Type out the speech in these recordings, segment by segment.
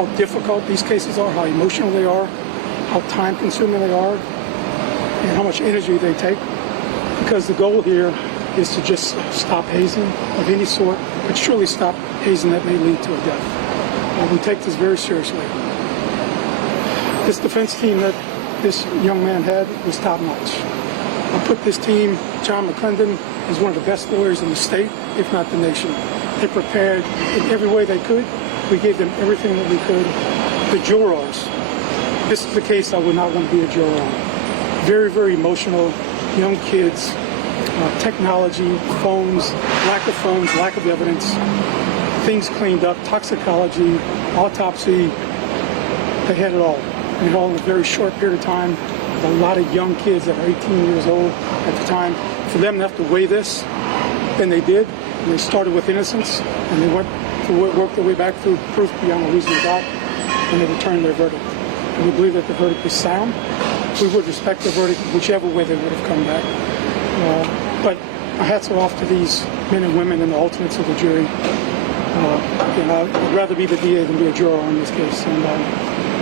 how difficult these cases are, how emotional they are, how time-consuming they are, and how much energy they take. Because the goal here is to just stop hazing of any sort, but surely stop hazing that may lead to a death. And we take this very seriously. This defense team that this young man had was top-notch. I put this team, John McClendon is one of the best lawyers in the state, if not the nation. They prepared in every way they could. We gave them everything that we could. The jurors, this is the case I would not want to be a juror on. Very, very emotional, young kids, technology, phones, lack of evidence, things cleaned up, toxicology, autopsy, they had it all. And all in a very short period of time, with a lot of young kids that are 18 years old at the time. For them to have to weigh this, then they did. And they started with innocence, and they went to work their way back through proof beyond a reasonable doubt, and they returned their verdict. And we believe that the verdict is sound. We would respect the verdict whichever way they would have come back. But my hats are off to these men and women and the alternates of the jury. I'd rather be the DA than be a juror in this case. And I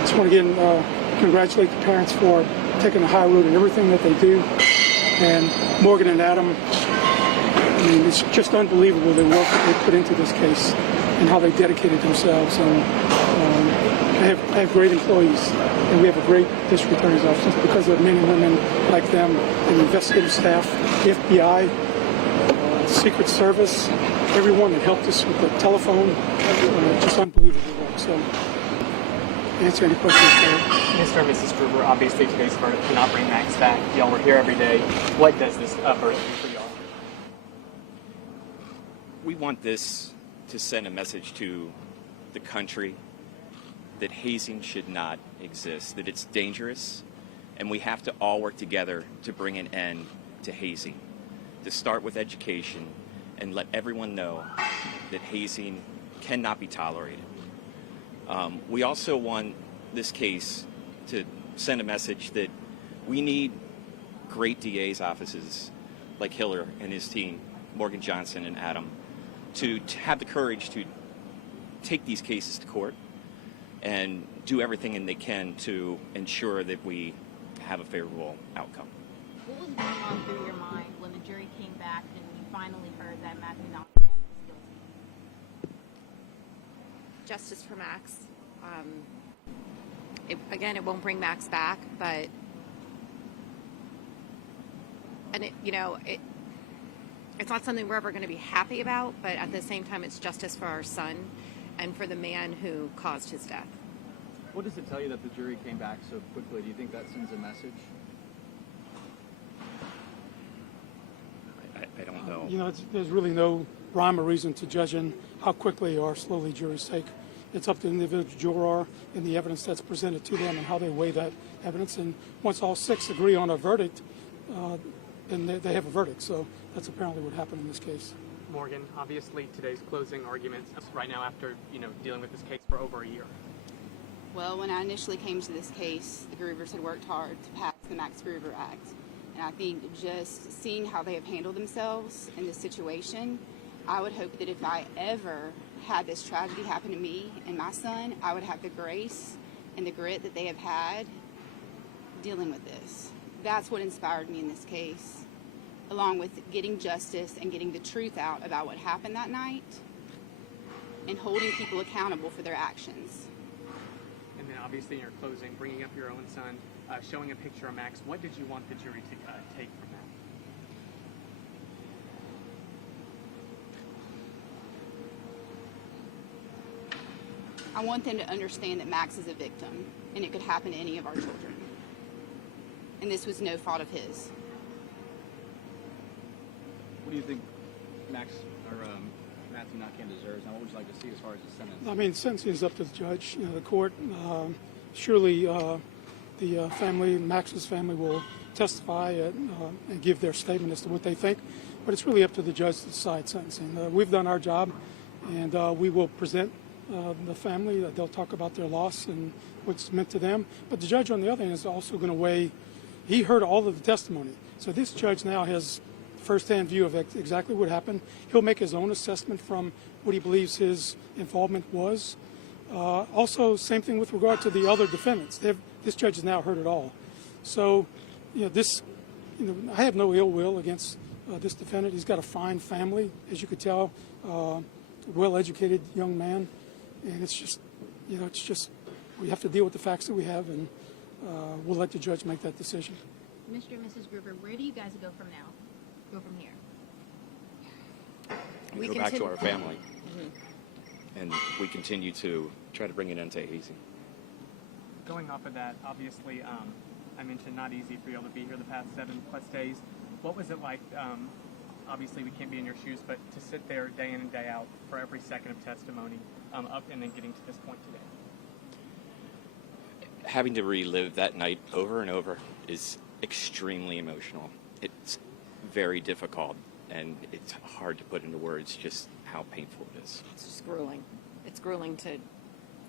just want to again congratulate the parents for taking the high road in everything that they do. And Morgan and Adam, I mean, it's just unbelievable the work that they put into this case and how they dedicated themselves. And I have great employees, and we have a great district attorney's office because of men and women like them, the investigative staff, the FBI, Secret Service, everyone that helped us with the telephone. Just unbelievable work. So, answer any questions, Mr. and Mrs. Gruber, obviously today's verdict cannot bring Max back. Y'all were here every day. What does this verdict do for y'all? We want this to send a message to the country that hazing should not exist, that it's dangerous, and we have to all work together to bring an end to hazing, to start with education and let everyone know that hazing cannot be tolerated. We also want this case to send a message that we need great DA's offices like Hillar and his team, Morgan Johnson and Adam, to have the courage to take these cases to court and do everything they can to ensure that we have a favorable outcome. What was going on through your mind when the jury came back and you finally heard that Matthew Knoxman was guilty? Justice for Max. It won't bring Max back, but it's not something we're ever going to be happy about, but at the same time, it's justice for our son and for the man who caused his death. What does it tell you that the jury came back so quickly? Do you think that sends a message? I don't know. There's really no rhyme or reason to judging how quickly or slowly juries take. It's up to the individual juror and the evidence that's presented to them and how they weigh that evidence. And once all six agree on a verdict, then they have a verdict. So that's apparently what happened in this case. Morgan, obviously today's closing arguments right now after, dealing with this case for over a year. Well, when I initially came to this case, the Groovers had worked hard to pass the Max Groover Act. And I think just seeing how they have handled themselves in this situation, I would hope that if I ever had this tragedy happen to me and my son, I would have the grace and the grit that they have had dealing with this. That's what inspired me in this case, along with getting justice and getting the truth out about what happened that night and holding people accountable for their actions. And then obviously in your closing, bringing up your own son, showing a picture of Max, what did you want the jury to take from that? I want them to understand that Max is a victim and it could happen to any of our children. And this was no fault of his. What do you think Max or Matthew Knoxman deserves? Now, what would you like to see as far as the sentence? I mean, sentencing is up to the judge. The court, surely the family, Max's family, will testify and give their statement as to what they think. But it's really up to the judge to decide sentencing. We've done our job, and we will present the family. They'll talk about their loss and what's meant to them. But the judge, on the other hand, is also going to weigh. He heard all of the testimony. So this judge now has firsthand view of exactly what happened. He'll make his own assessment from what he believes his involvement was. Also, same thing with regard to the other defendants. This judge has now heard it all. So, I have no ill will against this defendant. He's got a fine family, as you could tell, well-educated young man, and it's just we have to deal with the facts that we have, and we'll let the judge make that decision. Mr. and Mrs. Gruber, where do you guys go from now? Go from here? We go back to our family, and we continue to try to bring an end to hazing. Going off of that, obviously, I mentioned not easy for you all to be here the past 7+ days. What was it like? Obviously, we can't be in your shoes, but to sit there day in and day out for every second of testimony, up and then getting to this point today. Having to relive that night over and over is extremely emotional. It's very difficult, and it's hard to put into words just how painful it is. It's just grueling. It's grueling to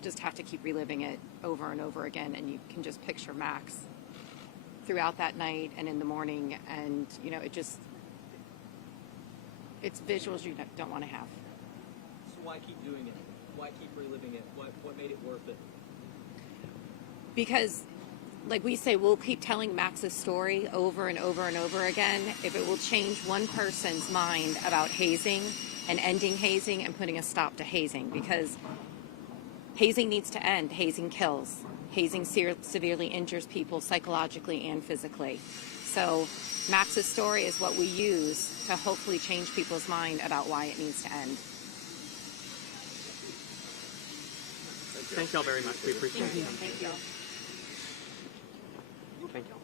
just have to keep reliving it over and over again, and you can just picture Max throughout that night and in the morning, and it's visuals you don't want to have. So why keep doing it? Why keep reliving it? What made it worth it? Because, like we say, we'll keep telling Max's story over and over and over again if it will change one person's mind about hazing and ending hazing and putting a stop to hazing, because hazing needs to end. Hazing kills. Hazing severely injures people psychologically and physically. So Max's story is what we use to hopefully change people's mind about why it needs to end. Thank you all very much. We appreciate it. Thank you. Thank you all.